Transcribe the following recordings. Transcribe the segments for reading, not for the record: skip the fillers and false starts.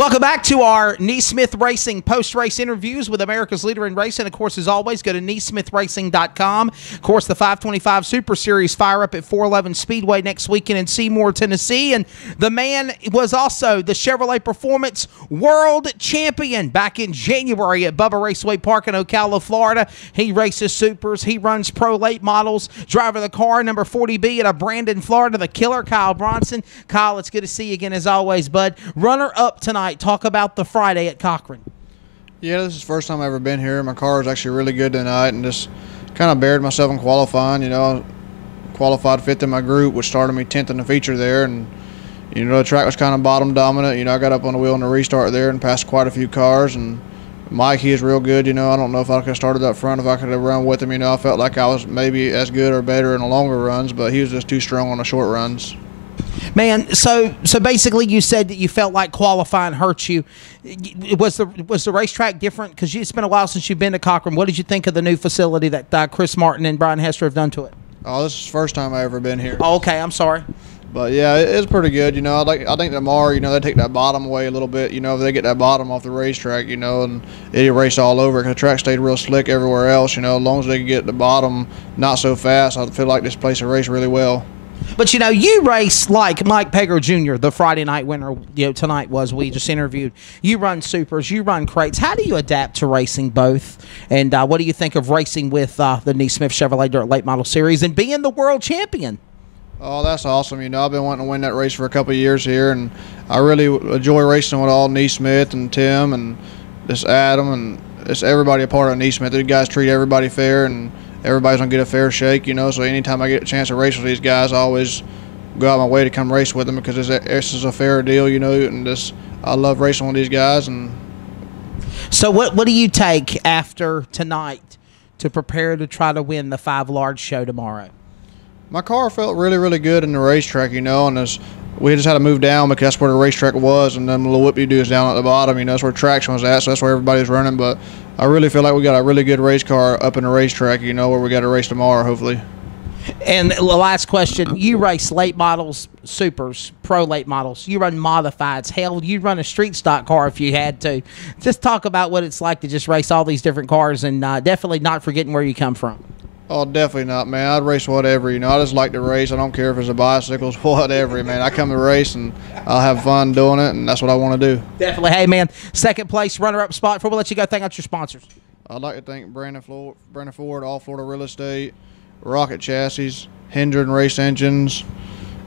Welcome back to our Neesmith Racing post-race interviews with America's leader in racing. Of course, as always, go to neesmithracing.com. Of course, the 525 Super Series fire up at 411 Speedway next weekend in Seymour, Tennessee. And the man was also the Chevrolet Performance World Champion back in January at Bubba Raceway Park in Ocala, Florida. He races supers. He runs pro late models. Driver of the car, number 40B at Brandon, Florida, the killer, Kyle Bronson. Kyle, it's good to see you again as always, bud. Runner-up tonight. Talk about the Friday at Cochran. Yeah, this is the first time I've ever been here. My car is actually really good tonight, and just kind of buried myself in qualifying. You know, qualified 5th in my group, which started me 10th in the feature there, and you know the track was kind of bottom dominant. You know, I got up on the wheel in the restart there and passed quite a few cars. And Mike, he is real good. You know, I don't know if I could have started up front, if I could have run with him. You know, I felt like I was maybe as good or better in the longer runs, but he was just too strong on the short runs. Man, so basically you said that you felt like qualifying hurt you. Was the racetrack different? Because it's been a while since you've been to Cochran. What did you think of the new facility that Chris Martin and Brian Hester have done to it? Oh, this is the first time I've ever been here. Oh, okay, I'm sorry. But yeah, it's pretty good. You know, I think tomorrow, you know, they take that bottom away a little bit. You know, if they get that bottom off the racetrack, you know, and it erased all over. Because the track stayed real slick everywhere else. You know, as long as they can get the bottom not so fast, I feel like this place will race really well. But, you know, you race like Mike Peger Jr., the Friday night winner, you know, tonight was, we just interviewed. You run supers, you run crates. How do you adapt to racing both? And what do you think of racing with the Neesmith Chevrolet Dirt Late Model Series and being the world champion? Oh, that's awesome. You know, I've been wanting to win that race for a couple of years here, and I really enjoy racing with all Neesmith and Tim and this Adam and just everybody a part of Neesmith. These guys treat everybody fair, and everybody's going to get a fair shake, you know, so anytime I get a chance to race with these guys, I always go out my way to come race with them because this is a fair deal, you know, and I love racing with these guys. And so what do you take after tonight to prepare to try to win the 5 Large show tomorrow? My car felt really, really good in the racetrack, you know, and we just had to move down because that's where the racetrack was, and then the little whoop-de-doo is down at the bottom. You know, that's where traction was at, so that's where everybody's running. But I really feel like we got a really good race car up in the racetrack, you know, where we got to race tomorrow, hopefully. And the last question, you race late models, supers, pro late models. You run modifieds. Hell, you'd run a street stock car if you had to. Just talk about what it's like to just race all these different cars and definitely not forgetting where you come from. Oh, definitely not, man. I'd race whatever, you know. I just like to race. I don't care if it's a bicycles, whatever, man. I come to race, and I'll have fun doing it, and that's what I want to do. Definitely. Hey, man, second place runner-up spot. Before we let you go, thank out your sponsors. I'd like to thank Brandon Ford, All Florida Real Estate, Rocket Chassis, Hendren Race Engines,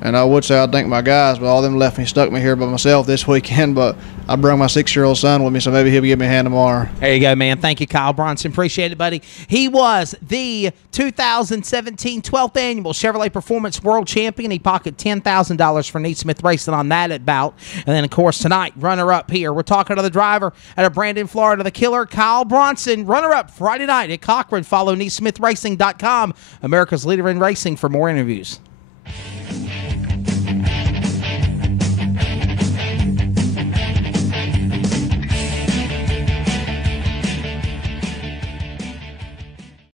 and I would say I'd thank my guys, but all of them left me, stuck me here by myself this weekend. But I brought my 6-year-old son with me, so maybe he'll give me a hand tomorrow. There you go, man. Thank you, Kyle Bronson. Appreciate it, buddy. He was the 2017 12th Annual Chevrolet Performance World Champion. He pocketed $10,000 for Neesmith Racing on that bout. And then, of course, tonight, runner-up here. We're talking to the driver out of Brandon, Florida, the killer, Kyle Bronson. Runner-up Friday night at Cochran. Follow neesmithracing.com, America's leader in racing, for more interviews.